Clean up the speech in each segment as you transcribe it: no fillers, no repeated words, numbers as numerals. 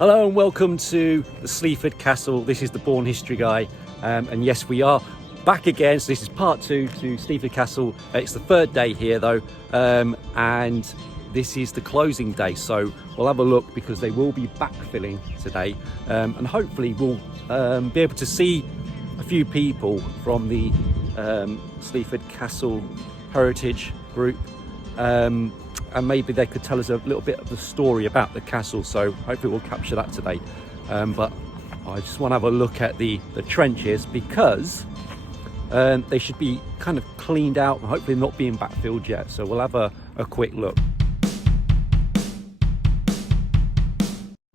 Hello and welcome to the Sleaford Castle. This is the Born History Guy, and yes, we are back again. So this is part 2 to Sleaford Castle. It's the third day here though, and this is the closing day. So we'll have a look because they will be backfilling today, and hopefully we'll be able to see a few people from the Sleaford Castle Heritage Group. And maybe they could tell us a little bit of the story about the castle, so hopefully we'll capture that today. But I just want to have a look at the trenches because they should be kind of cleaned out and hopefully not being backfilled yet, so we'll have a quick look.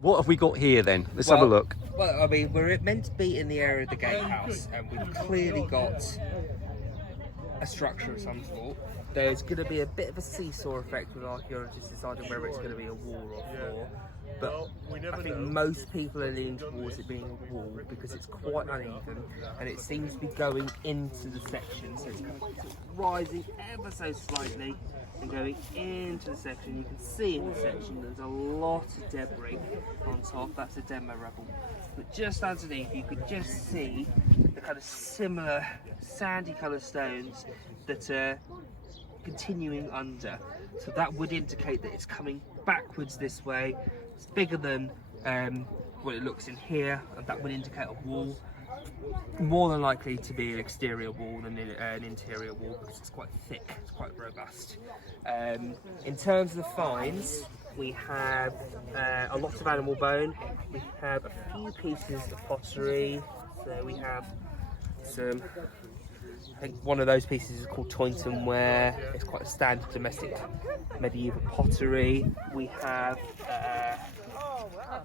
What have we got here then? Let's have a look. Well, I mean, we're meant to be in the area of the gatehouse, and we've clearly got a structure of some sort. There's going to be a bit of a seesaw effect with archaeologists deciding whether it's going to be a wall or floor. But I think most people are leaning towards it being a wall because it's quite uneven and it seems to be going into the section. So it's kind of rising ever so slightly and going into the section. You can see in the section there's a lot of debris on top. That's a demo rubble. But just underneath you could just see the kind of similar sandy coloured stones that are continuing under, so that would indicate that it's coming backwards this way. It's bigger than what it looks in here, and that would indicate a wall, more than likely to be an exterior wall than an interior wall because it's quite thick, it's quite robust. In terms of the finds, we have a lot of animal bone, we have a few pieces of pottery, so we have some, I think one of those pieces is called Toynton ware. It's quite a standard domestic medieval pottery. We have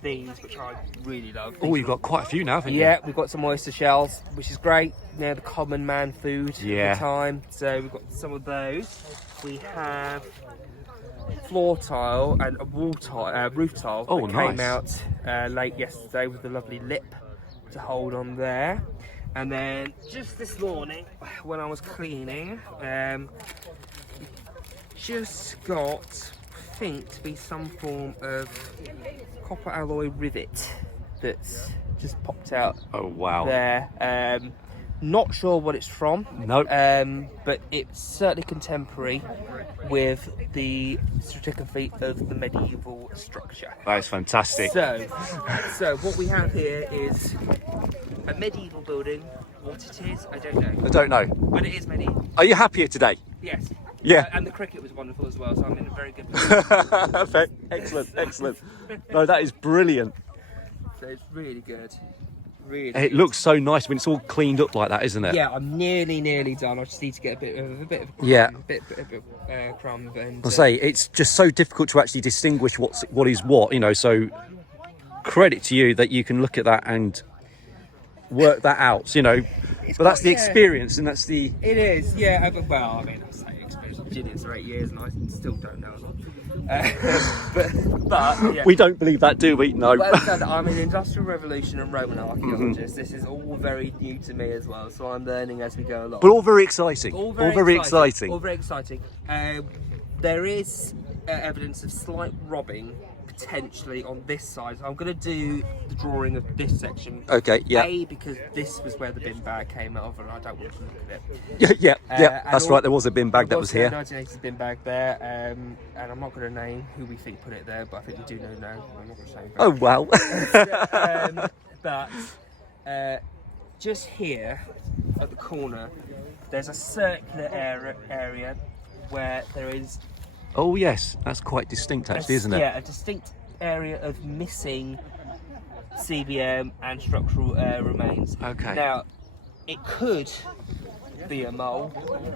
these, which I really love. Oh, you've got quite a few now, haven't you? Yeah, we've got some oyster shells, which is great. You know, the common man food at the time. So we've got some of those. We have floor tile and a wall tile, roof tile that came out late yesterday with a lovely lip to hold on there. And then just this morning, when I was cleaning, just got, I think, to be some form of copper alloy rivet that's just popped out. Oh wow! There, not sure what it's from. Nope. But it's certainly contemporary with the stratigraphy of the medieval structure. That is fantastic. So what we have here is a medieval building. What it is, I don't know. I don't know. But it is medieval. Are you happier today? Yes. Yeah. And the cricket was wonderful as well, so I'm in a very good position. Excellent, excellent. No, that is brilliant. So it's really good. Really. It looks so nice when it's all cleaned up like that, isn't it? Yeah, I'm nearly done. I just need to get a bit of crumb. And I say it's just so difficult to actually distinguish what is what, you know. So credit to you that you can look at that and work that out, you know. But that's the experience, and that's the. It is, yeah. Well, I mean, I say experience. I've been in for 8 years, and I still don't know a lot. But yeah. We don't believe that, do we? No. Well, I'm an Industrial Revolution and Roman archaeologist. This is all very new to me as well, so I'm learning as we go along. But all very exciting. All very exciting. All very exciting. There is evidence of slight robbing potentially on this side. So I'm going to do the drawing of this section. Okay, yeah. Because this was where the bin bag came out of, and I don't want to look at Yeah, it. yeah. That's right. There was a bin bag that was here. 1980s bin bag there, and I'm not going to name who we think put it there, but I think we do know now. I'm not going to say. Oh wow. But just here at the corner, there's a circular area where there is. Oh yes, that's quite distinct actually, isn't it? Yeah, a distinct area of missing CBM and structural remains. Okay. Now, it could be a mole,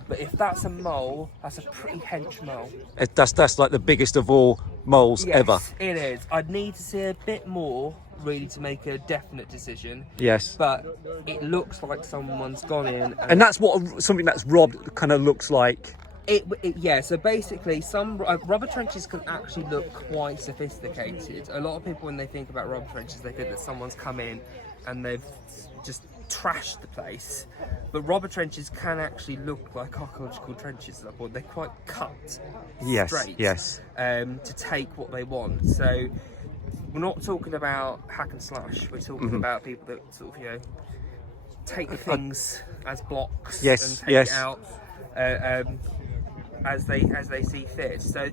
but if that's a mole, that's a pretty hench mole. That's like the biggest of all moles ever. It is. I'd need to see a bit more really to make a definite decision. Yes. But it looks like someone's gone in. And that's what something that's robbed kind of looks like. Yeah, so basically some rubber trenches can actually look quite sophisticated. A lot of people, when they think about rubber trenches, they think that someone's come in and they've just trashed the place. But rubber trenches can actually look like archaeological trenches at that point. They're quite cut straight Yes. to take what they want. So we're not talking about hack and slash. We're talking about people that sort of, you know, take things as blocks and take it out as they see fit. So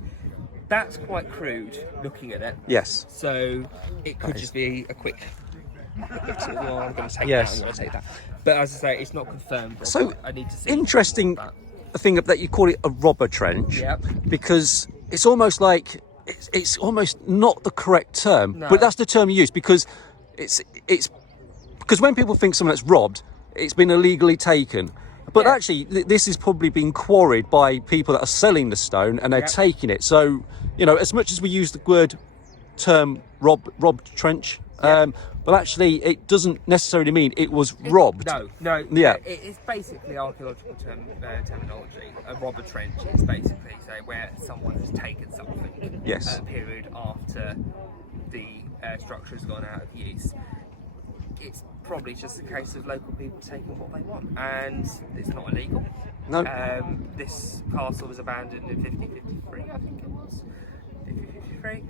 that's quite crude looking at it. Yes. So it could just be a quick. Well, I'm going to take Yes. that. I'm going to take that. But as I say, it's not confirmed. So I need to see. interesting thing that you call it a robber trench. Yep. Because it's almost like it's almost not the correct term, but that's the term you use because it's because when people think something that's robbed, it's been illegally taken. But actually, this is probably being quarried by people that are selling the stone and they're taking it. So, you know, as much as we use the word term robbed trench, well, actually, it doesn't necessarily mean it was robbed. No. Yeah. It's basically archaeological terminology. A robber trench is basically where someone has taken something Yes. a period after the structure has gone out of use. It's probably just a case of local people taking what they want, and it's not illegal. No. This castle was abandoned in 1553, I think it was. 1553.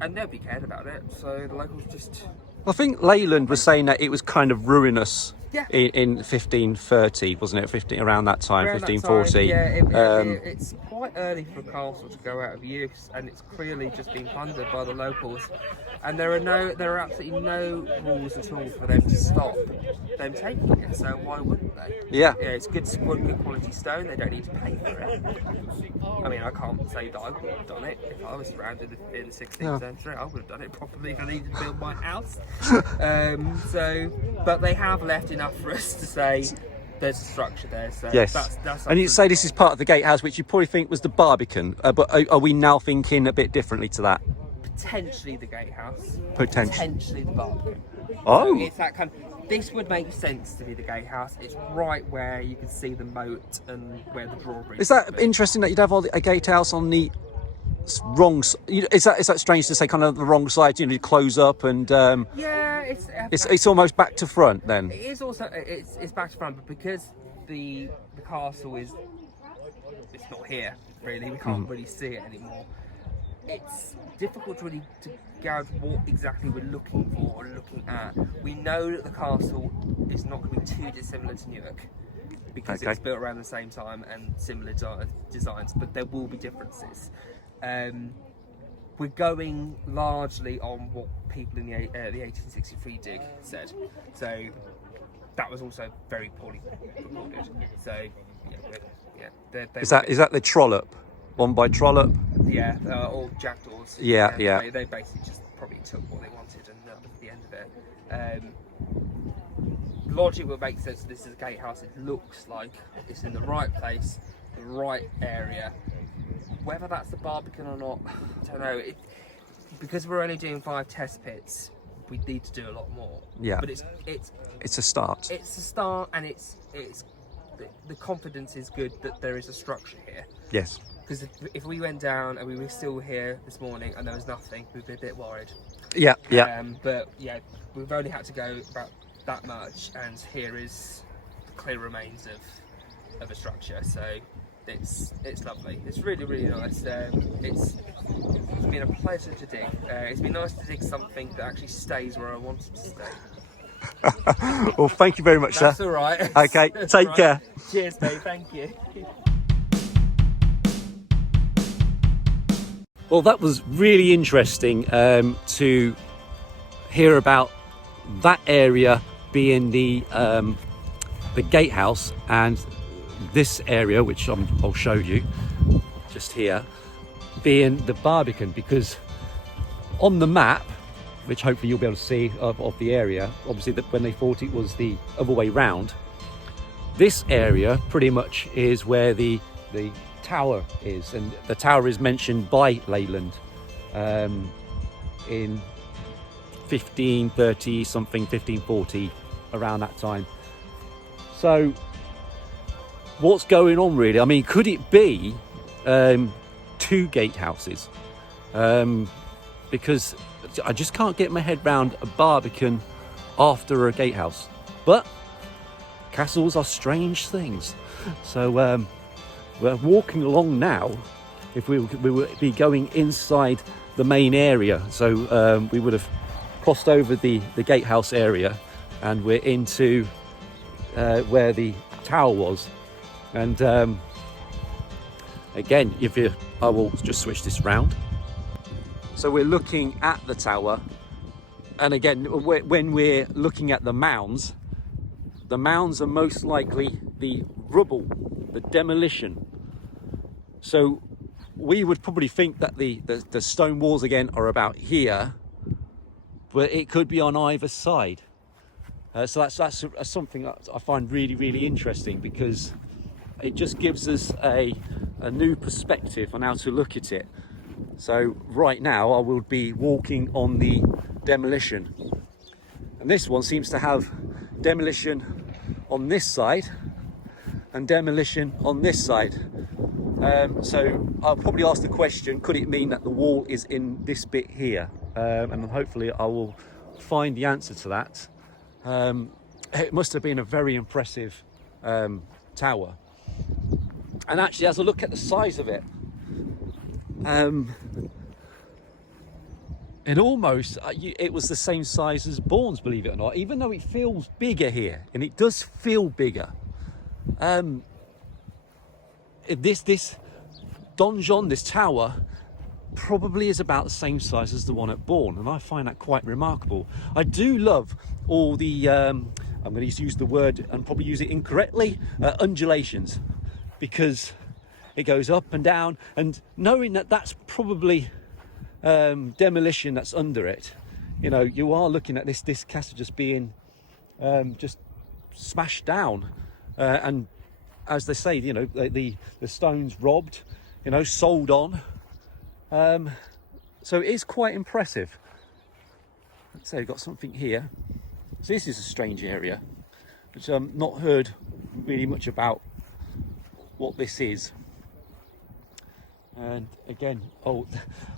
And nobody cared about it, so the locals just... I think Leyland was saying that it was kind of ruinous Yeah. in 1530, wasn't it? Around that time, Around that 1540. time, it's quite early for a castle to go out of use, and it's clearly just been plundered by the locals. And there are absolutely no rules at all for them to stop them taking it. So why wouldn't they? Yeah. It's good quality stone. They don't need to pay for it. I mean, I can't say that I would have done it if I was around in the 16th century. I would have done it properly if I needed to build my house. But they have left enough for us to say there's a structure there. So yes. That's and you say this is part of the gatehouse, which you probably think was the Barbican, but are we now thinking a bit differently to that? Potentially the gatehouse. Potentially the Barbican. Oh. So it's that kind of, this would make sense to be the gatehouse. It's right where you can see the moat and where the drawbridge. Is that interesting that you'd have a gatehouse on the wrong? Is that strange to say? Kind of the wrong side. You know, you close up and. Yeah, it's almost back to front then. It is also it's back to front, but because the castle it's not here really. We can't really see it anymore. It's difficult to really to gauge what exactly we're looking for or looking at. We know that the castle is not going to be too dissimilar to Newark because it's built around the same time and similar designs, but there will be differences. We're going largely on what people in the 1863 dig said, so that was also very poorly recorded. So is that the trollop? One by Trollope? Yeah, or jackdaws. Yeah. They basically just probably took what they wanted and that was the end of it. Logic would make sense. This is a gatehouse. It looks like it's in the right place, the right area. Whether that's the Barbican or not, I don't know. Because we're only doing 5 test pits, we need to do a lot more. Yeah. But it's a start. It's a start, and it's the confidence is good that there is a structure here. Yes. Because if we went down and we were still here this morning and there was nothing, we'd be a bit worried. Yeah. But yeah, we've only had to go about that much, and here is the clear remains of a structure. So it's lovely. It's really, really nice. It's been a pleasure to dig. It's been nice to dig something that actually stays where I want it to stay. Well, thank you very much, sir. That's all right. Okay, take care. Cheers, Dave. Thank you. Well, that was really interesting to hear about that area being the gatehouse, and this area, which I'll show you just here, being the Barbican, because on the map, which hopefully you'll be able to see of the area, obviously that when they thought it was the other way round, this area pretty much is where the tower is, and the tower is mentioned by Leyland in 1530 something, 1540, around that time. So what's going on really? I mean, could it be 2 gatehouses? Because I just can't get my head round a Barbican after a gatehouse. But castles are strange things. So we're walking along now. If we will be going inside the main area. So we would have crossed over the gatehouse area, and we're into where the tower was. And again, I will just switch this round. So we're looking at the tower, and again, when we're looking at the mounds are most likely the rubble, the demolition. So we would probably think that the stone walls again are about here, but it could be on either side. So that's something that I find really, really interesting, because it just gives us a new perspective on how to look at it. So right now I will be walking on the demolition, and this one seems to have demolition on this side and demolition on this side. So I'll probably ask the question, could it mean that the wall is in this bit here? And hopefully I will find the answer to that. It must have been a very impressive tower. And actually, as I look at the size of it, it was the same size as Bourne's, believe it or not, even though it feels bigger here, and it does feel bigger. This donjon, this tower, probably is about the same size as the one at Bourne, and I find that quite remarkable. I do love all the, I'm going to use the word and probably use it incorrectly, undulations, because it goes up and down, and knowing that that's probably demolition that's under it, you know, you are looking at this castle just being just smashed down, and as they say, you know, the stones robbed, you know, sold on. So it is quite impressive. So we've got something here. So this is a strange area, which I've not heard really much about what this is. And again,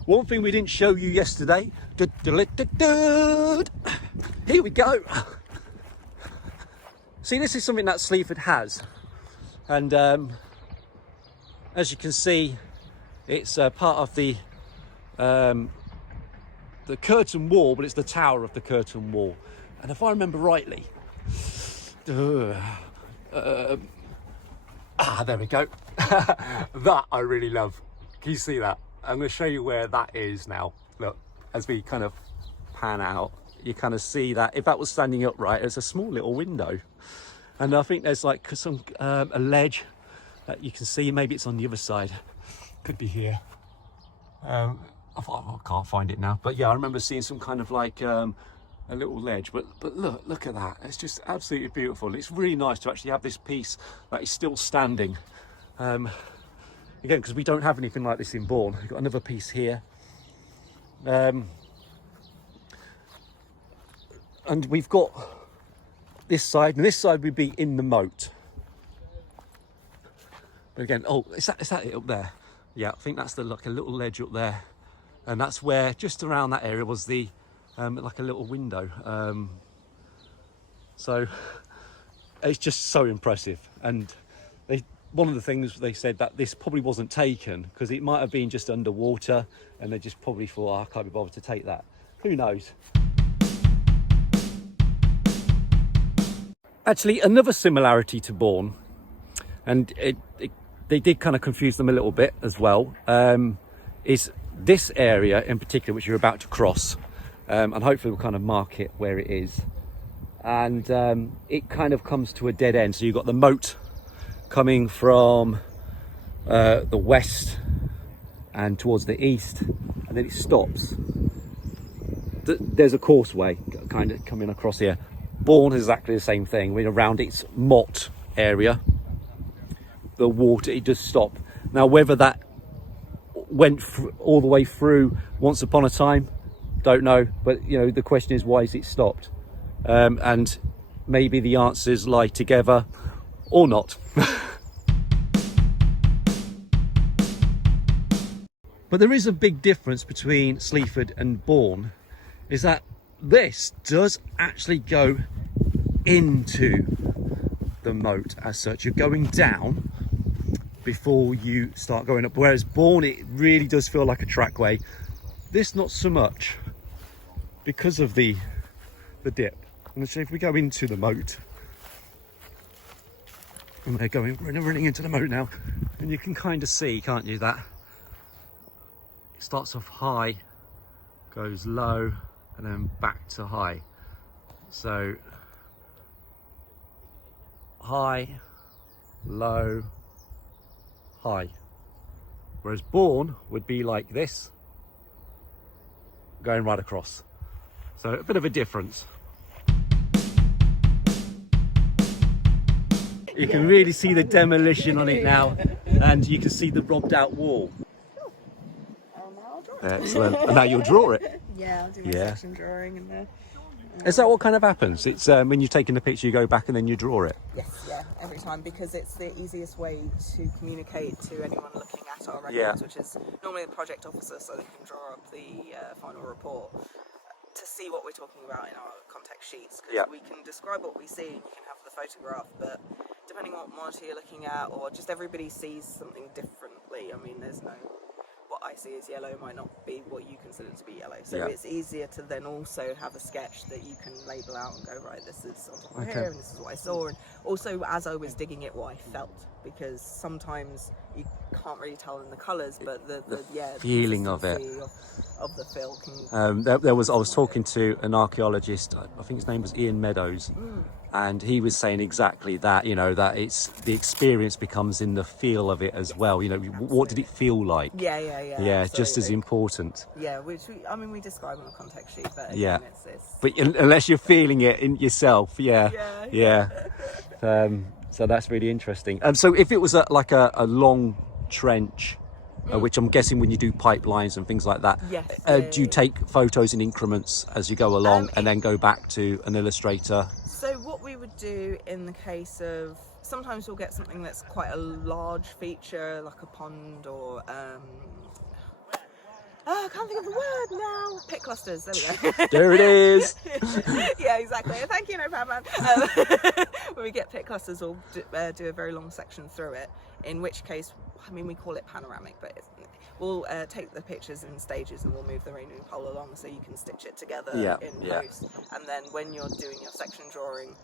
one thing we didn't show you yesterday. Here we go. See, this is something that Sleaford has. And as you can see, it's part of the curtain wall, but it's the tower of the curtain wall. And if I remember rightly, there we go. That I really love. Can you see that? I'm going to show you where that is now. Look, as we kind of pan out, you kind of see that if that was standing upright, there's a small little window. And I think there's like some a ledge that you can see. Maybe it's on the other side. Could be here. I can't find it now. But yeah, I remember seeing some kind of like a little ledge. But look at that. It's just absolutely beautiful. It's really nice to actually have this piece that is still standing. Again, because we don't have anything like this in Bourne. We've got another piece here. And we've got this side, and this side would be in the moat. But again, is that it up there? Yeah, I think that's like a little ledge up there. And that's where, just around that area, was the like a little window. So it's just so impressive. And one of the things they said, that this probably wasn't taken because it might have been just underwater, and they just probably thought, I can't be bothered to take that. Who knows? Actually, another similarity to Bourne, and they did kind of confuse them a little bit as well, is this area in particular, which you're about to cross, and hopefully we'll kind of mark it where it is. And it kind of comes to a dead end. So you've got the moat coming from the west and towards the east, and then it stops. There's a causeway kind of coming across here. Bourne is exactly the same thing. We're around its moat area. The water, it does stop. Now, whether that went all the way through once upon a time, don't know. But you know, the question is, why is it stopped? And maybe the answers lie together or not. But there is a big difference between Sleaford and Bourne, is that this does actually go into the moat as such. You're going down before you start going up, whereas Bourne, it really does feel like a trackway. This not so much, because of the dip. And so if we go into the moat, and we're running into the moat now, and you can kind of see, can't you, that it starts off high, goes low, and then back to high. So high, low, high. Whereas Bourne would be like this, going right across. So a bit of a difference. You can really see the demolition on it now, and you can see the robbed out wall. Excellent. And now you'll draw it. Yeah, I'll do my section drawing and the... Is that what kind of happens? It's when you've taken the picture, you go back and then you draw it? Yes, yeah, every time, because it's the easiest way to communicate to anyone looking at our records, which is normally the project officer, so they can draw up the final report to see what we're talking about in our context sheets, because we can describe what we see and you can have the photograph, but depending on what monitor you're looking at, or just everybody sees something differently. I mean, there's no... what I see as yellow might not be what you consider to be yellow, so it's easier to then also have a sketch that you can label out and go, right, this is on top of here and this is what I saw, and also as I was digging it, what I felt, because sometimes you can't really tell in the colours, but the feeling of it, of the fill can... I was talking to an archaeologist, I think his name was Ian Meadows, and he was saying exactly that, you know, that it's the experience becomes in the feel of it as well, you know. What did it feel like? Yeah, just as important. Yeah, which we describe on a context sheet, but again, it's... But unless you're feeling it in yourself, so that's really interesting. And so if it was like a long trench, which I'm guessing when you do pipelines and things like that, do you take photos in increments as you go along and then go back to an illustrator? So what we would do in the case of, sometimes we'll get something that's quite a large feature, like a pond, or I can't think of the word now. Pit clusters, there we go. There it is. Yeah, exactly. Thank you, no problem. When we get pit clusters, we'll do a very long section through it, in which case, I mean, we call it panoramic, but we'll take the pictures in stages and we'll move the ranging pole along so you can stitch it together in post. And then when you're doing your section drawing,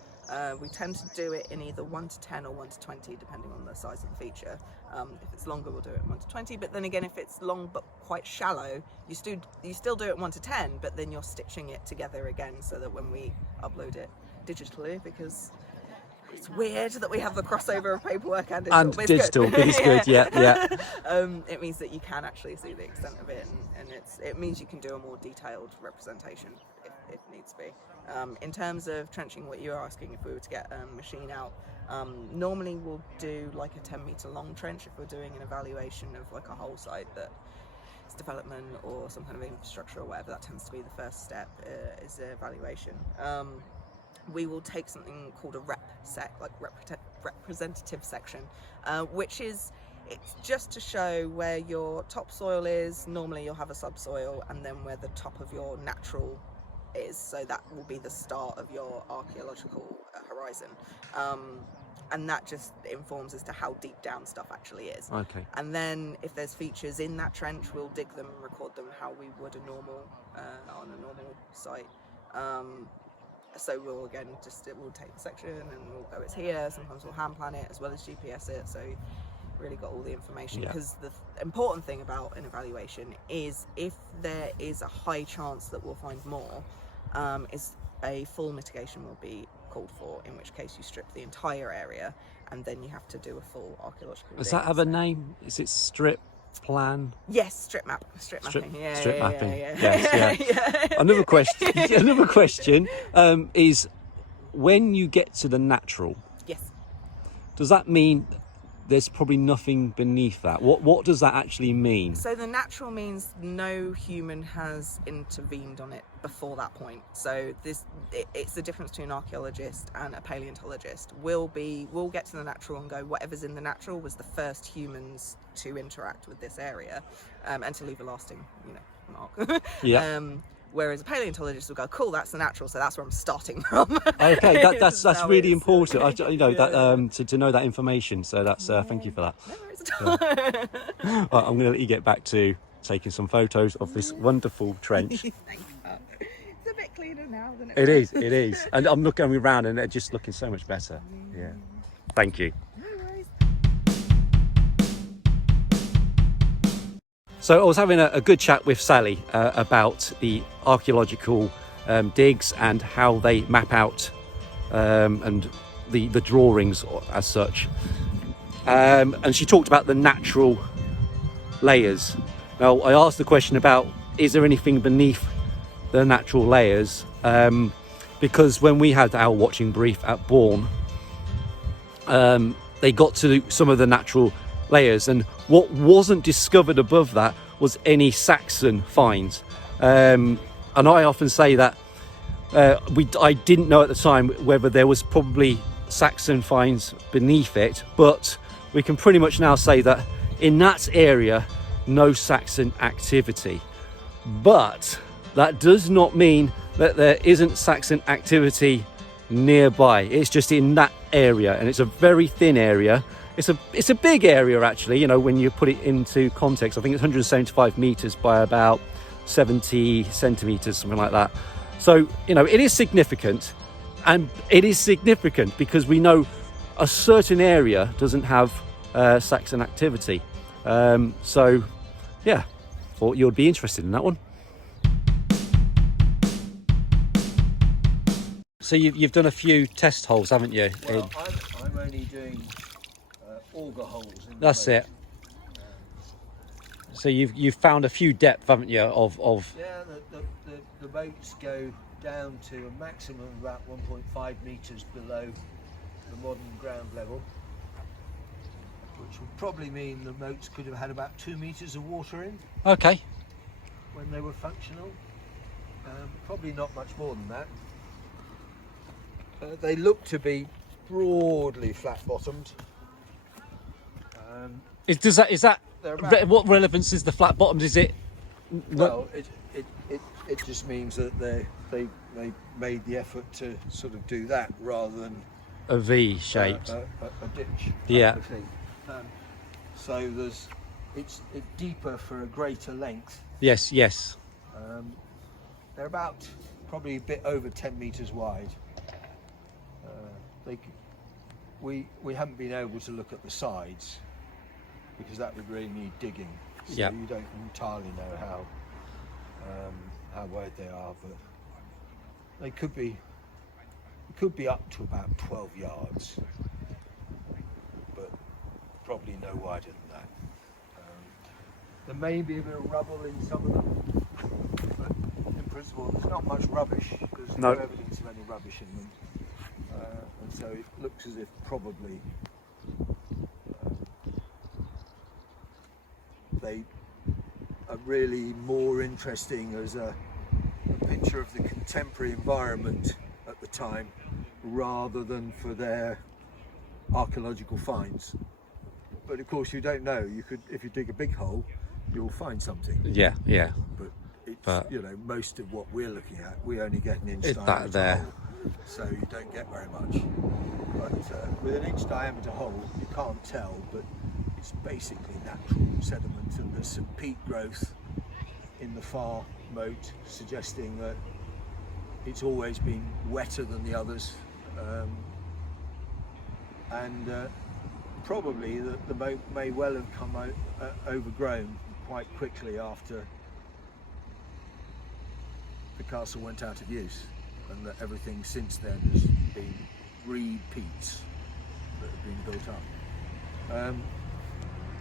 we tend to do it in either 1:10 or 1:20, depending on the size of the feature. If it's longer, we'll do it 1:20. But then again, if it's long but quite shallow, you still do it 1:10, but then you're stitching it together again so that when we upload it digitally, because it's weird that we have the crossover of paperwork and digital. But it's good, yeah. It means that you can actually see the extent of it, and it means you can do a more detailed representation if needs be. In terms of trenching, what you're asking, if we were to get a machine out, normally we'll do like a 10-metre long trench if we're doing an evaluation of like a whole site that is development or some kind of infrastructure or whatever. That tends to be the first step, is the evaluation. We will take something called a representative section, which is, it's just to show where your topsoil is. Normally you'll have a subsoil, and then where the top of your natural is, so that will be the start of your archaeological horizon, and that just informs as to how deep down stuff actually is. Okay. And then if there's features in that trench, we'll dig them and record them how we would on a normal site. So we'll we'll take the section and we'll go, it's here. Sometimes we'll hand plan it as well as GPS it, so really got all the information. Because the important thing about an evaluation is, if there is a high chance that we'll find more, is a full mitigation will be called for, in which case you strip the entire area and then you have to do a full archaeological Does that have a name? Is it strip plan? Yes, strip mapping. Strip mapping. Yes. Another question is, when you get to the natural, does that mean there's probably nothing beneath that? What does that actually mean? So the natural means no human has intervened on it before that point. So it's the difference between an archaeologist and a paleontologist. We'll get to the natural and go, whatever's in the natural was the first humans to interact with this area, and to leave a lasting, mark. Whereas a paleontologist will go, cool, that's the natural, so that's where I'm starting from. Okay, that's really important. To know that information. So that's thank you for that. No worries at all. Right, I'm going to let you get back to taking some photos of this wonderful trench. Thank you. It's a bit cleaner now than It is. And I'm looking around and it's just looking so much better. Yeah. Thank you. No worries. So I was having a good chat with Sally about the archaeological digs and how they map out and the drawings as such. And she talked about the natural layers. Now I asked the question about, is there anything beneath the natural layers? Because when we had our watching brief at Bourne, they got to some of the natural layers, and what wasn't discovered above that was any Saxon finds. And I often say that I didn't know at the time whether there was probably Saxon finds beneath it, but we can pretty much now say that in that area, no Saxon activity. But that does not mean that there isn't Saxon activity nearby. It's just in that area, and it's a very thin area. It's a big area actually, you know, when you put it into context. I think it's 175 meters by about 70 centimeters, something like that. So, you know, it is significant, and it is significant because we know a certain area doesn't have Saxon activity. So yeah, thought you'd be interested in that one. So you've done a few test holes, haven't you? Well, I'm only doing auger holes. That's it. So you've found a few depth, haven't you? Of Yeah, the moats go down to a maximum of about 1.5 meters below the modern ground level, which would probably mean the moats could have had about 2 meters of water in okay. when they were functional. Probably not much more than that. They look to be broadly flat-bottomed. Is that They're about- what relevance is the flat bottomed? Is it? Well, it just means that they made the effort to sort of do that rather than A V shaped. a ditch. Yeah. type of thing. So it's deeper for a greater length. Yes. They're about probably a bit over 10 meters wide. We haven't been able to look at the sides because that would really need digging. So Yeah. you don't entirely know how wide they are, but they could be up to about 12 yards, but probably no wider than that. There may be a bit of rubble in some of them, but in principle there's not much rubbish. There's no evidence of any rubbish in them, and so it looks as if probably they are really more interesting as a picture of the contemporary environment at the time rather than for their archaeological finds. But of course you don't know. You could, if you dig a big hole, you'll find something. Yeah. But you know, most of what we're looking at, we only get an inch Is diameter that there? hole, so you don't get very much. But with an inch diameter hole, you can't tell, but it's basically natural sediment, and there's some peat growth in the far moat, suggesting that it's always been wetter than the others, and probably the moat may well have come overgrown quite quickly after the castle went out of use, and that everything since then has been reed peats that have been built up.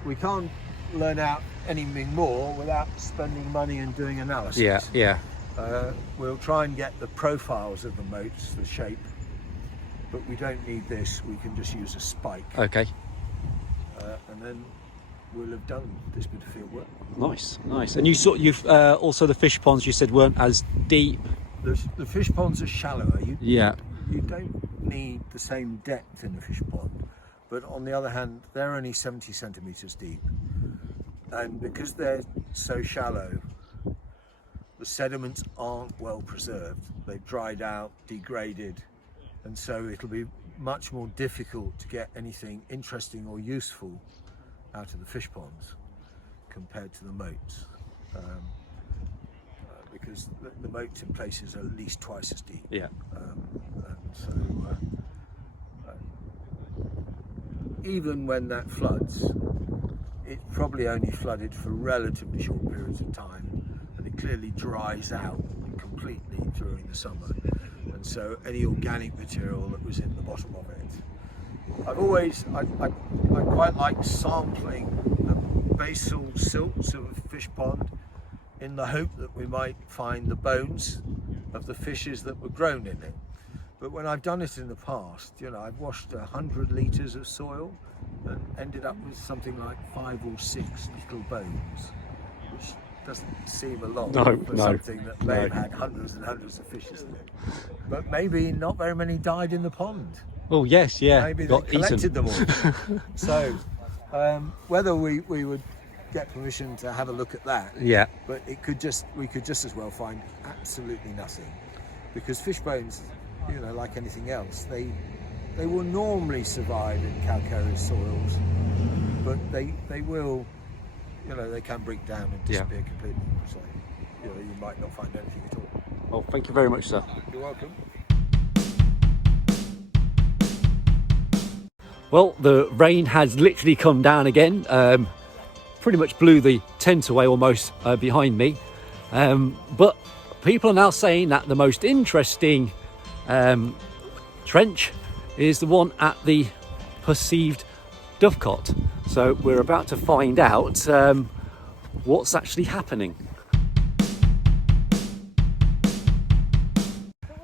We can't learn out anything more without spending money and doing analysis. Yeah. We'll try and get the profiles of the moats, the shape, but we don't need this. We can just use a spike, Okay. and then we'll have done this bit of field work. Nice. And you've also the fish ponds you said weren't as deep. The fish ponds are shallower. Yeah. You don't need the same depth in a fish pond, but on the other hand, they're only 70 centimetres deep, and because they're so shallow, the sediments aren't well preserved. They've dried out, degraded, and so it'll be much more difficult to get anything interesting or useful out of the fish ponds compared to the moats. because the moats in places are at least twice as deep. Yeah. And so even when that floods, it probably only flooded for relatively short periods of time, and it clearly dries out completely during the summer. And so any organic material that was in the bottom of it, I quite like sampling the basal silts of a fish pond in the hope that we might find the bones of the fishes that were grown in it. But when I've done it in the past, you know, I've washed 100 litres of soil and ended up with something like 5 or 6 little bones, which doesn't seem a lot for something that may have had hundreds and hundreds of fishes in it. But maybe not very many died in the pond. Oh yes, yeah. Maybe they collected them all. So whether we would get permission to have a look at that, Yeah. but we could just as well find absolutely nothing, because fish bones, you know, like anything else, they will normally survive in calcareous soils, but they will, you know, they can break down and disappear completely. So, you know, you might not find anything at all. Well, thank you very much, sir. You're welcome. Well, the rain has literally come down again. Pretty much blew the tent away almost behind me. But people are now saying that the most interesting trench is the one at the perceived dovecot. So we're about to find out what's actually happening.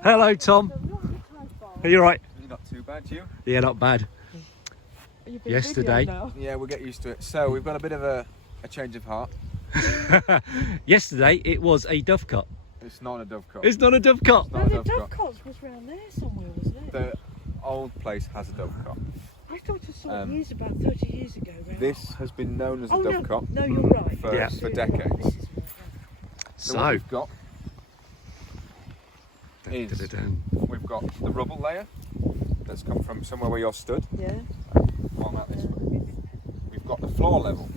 Hello, Tom. Are you all right? Not too bad, you? Yeah, not bad. Yesterday. Yeah, we'll get used to it. So we've got a bit of a change of heart. Yesterday it was a dovecot. It's not a dovecot. It's not a dovecot. Not a the dovecot. dovecots was round there somewhere, wasn't it? The old place has a dovecot. I thought I saw it about 30 years ago. Round. This has been known as a Oh, dovecot no, you're right. for, Yeah. for decades. This is right, yeah. So what we've got is Dun-dun-dun-dun. we've got the rubble layer that's come from somewhere where you're stood. Yeah. Along out this way. We've got the floor level.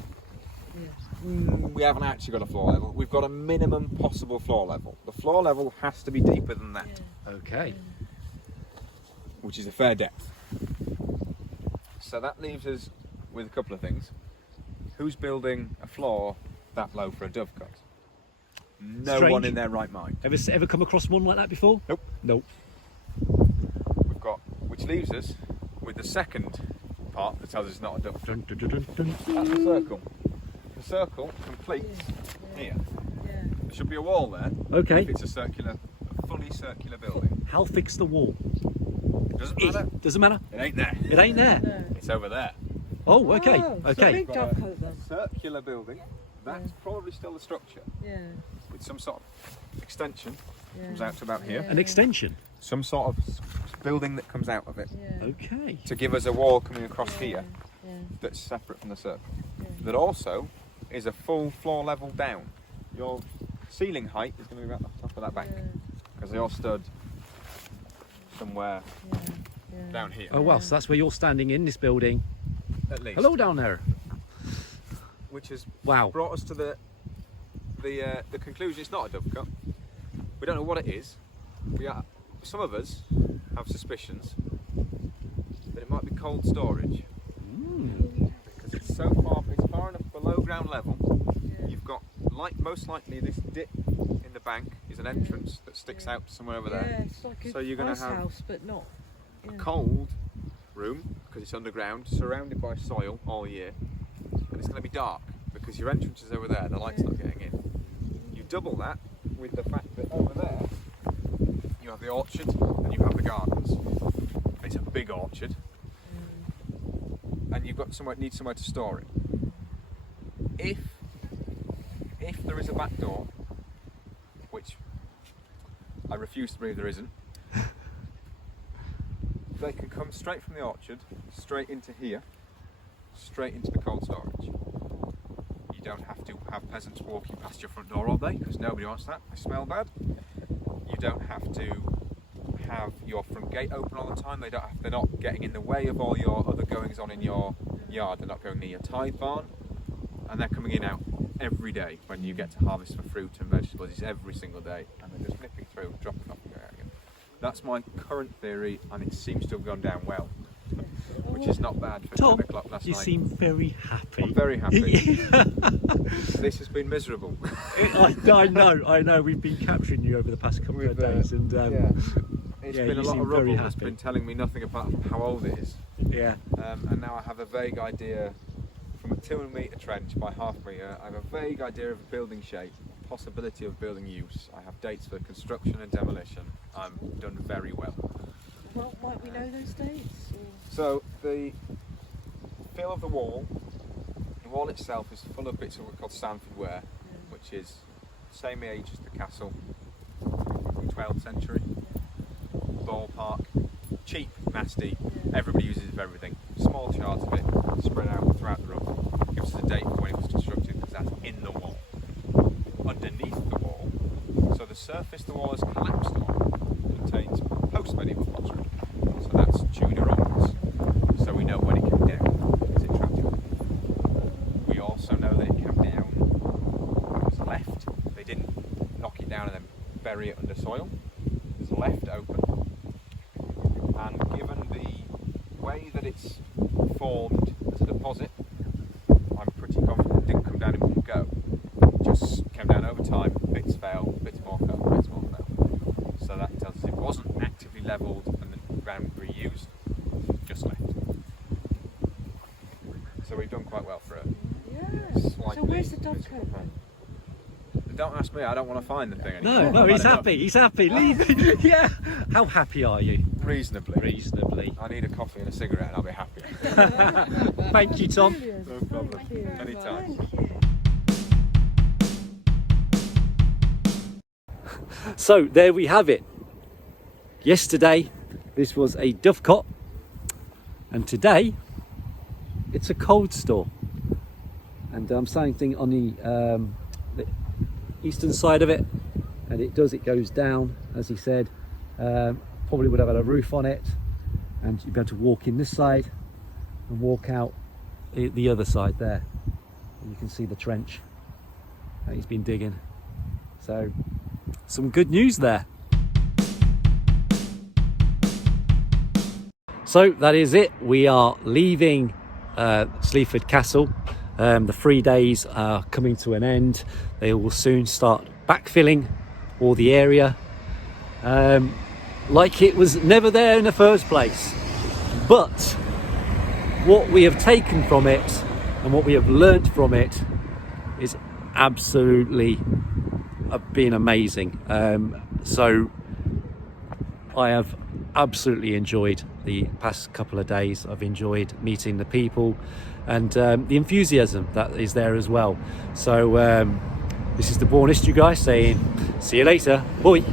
We haven't actually got a floor level. We've got a minimum possible floor level. The floor level has to be deeper than that, Okay. which is a fair depth. So that leaves us with a couple of things. Who's building a floor that low for a dovecot? No Strange. one in their right mind. Ever come across one like that before? Nope. Nope. We've got, which leaves us with the second part that tells us it's not a dovecot. Dun, dun, dun, dun, dun. That's the circle. The circle completes here. Yeah. There should be a wall there. Okay. If it's a fully circular building. How thick's the wall? Doesn't matter. Doesn't matter. It ain't there. It ain't there. No. It's over there. Oh, okay. Oh, so Okay. big dovecote then. Circular building. That's probably still the structure Yeah. with some sort of extension. Yeah. Comes out to about here. An extension. Some sort of building that comes out of it Yeah. Okay. to give us a wall coming across here Yeah. that's separate from the circle. Yeah. That also is a full floor level down. Your ceiling height is going to be about the top of that bank because they all stood somewhere Yeah. down here. Oh well, so that's where you're standing in this building. At least. Hello down there. Which has Wow. brought us to the conclusion it's not a dovecot. We don't know what it is. Some of us have suspicions that it might be cold storage because it's far enough below ground level. You've got most likely this dip in the bank is an entrance that sticks out somewhere over there. Yeah, it's like a So you're gonna ice have house, but not. A cold room because it's underground, surrounded by soil all year, and it's going to be dark because your entrance is over there. The light's not getting in. You double that with the fact that over there you have the orchard and you have the gardens. It's a big orchard, and you've got need somewhere to store it. If there is a back door, which I refuse to believe there isn't, they can come straight from the orchard, straight into here, straight into the cold storage. You don't have to have peasants walking past your front door all day, because nobody wants that, they smell bad. You don't have to have your front gate open all the time, they're not getting in the way of all your other goings on in your yard, they're not going near your tithe barn, and they're coming in out every day when you get to harvest for fruit and vegetables. It's every single day, and they're just nipping through, dropping off and going out again. That's my current theory, and it seems to have gone down well, which is not bad for Tom, 10 o'clock last you night. seem very happy. I'm very happy. This has been miserable. I know. We've been capturing you over the past couple of days, and It's yeah, been you a lot seem of very rubble that's happy. been telling me nothing apart from how old it is. yeah. And now I have a vague idea, from a 2 metre trench by ½ metre, I have a vague idea of building shape, possibility of building use. I have dates for construction and demolition. I'm done very well. Well, might we know those dates? Or... So the feel of the wall itself is full of bits of what we call Sanford ware, which is same age as the castle, 12th century, ballpark, cheap, nasty, everybody uses it for everything. Small shards of it spread out throughout the roof. Gives us a date for when it was constructed, because that's in the wall. Underneath the wall, so the surface the wall has collapsed on, contains post-medieval pottery. So that's Tudor onwards. So we know when it came down, because it trapped it. We also know that it came down when it was left. They didn't knock it down and then bury it under soil. It was left open. And given the way that it's formed as a deposit, I'm pretty confident it didn't come down in one go. It just came down over time, bits fell, bits more fell, bits more fell. So that tells us it wasn't actively levelled and the ground reused, just left. So we've done quite well for it. Yeah. So where's the dovecot then? Don't ask me, I don't want to find the thing anymore. No, he's happy. He's happy. Leave. Yeah. How happy are you? Reasonably. Reasonably. I need a coffee and a cigarette and I'll be happy. Thank you, Tom. Brilliant. No problem. Thank you. Anytime. Thank you. So there we have it. Yesterday this was a dovecot, and today it's a cold store. And I'm standing on the eastern side of it, and it goes down, as he said. Probably would have had a roof on it, and you'd be able to walk in this side and walk out the other side there, and you can see the trench that he's been digging. So some good news there. So that is it. We are leaving Sleaford Castle. The 3 days are coming to an end. They will soon start backfilling all the area, like it was never there in the first place. But what we have taken from it and what we have learnt from it is absolutely been amazing. So I have absolutely enjoyed the past couple of days. I've enjoyed meeting the people and the enthusiasm that is there as well. So this is the Born History guy saying see you later, bye.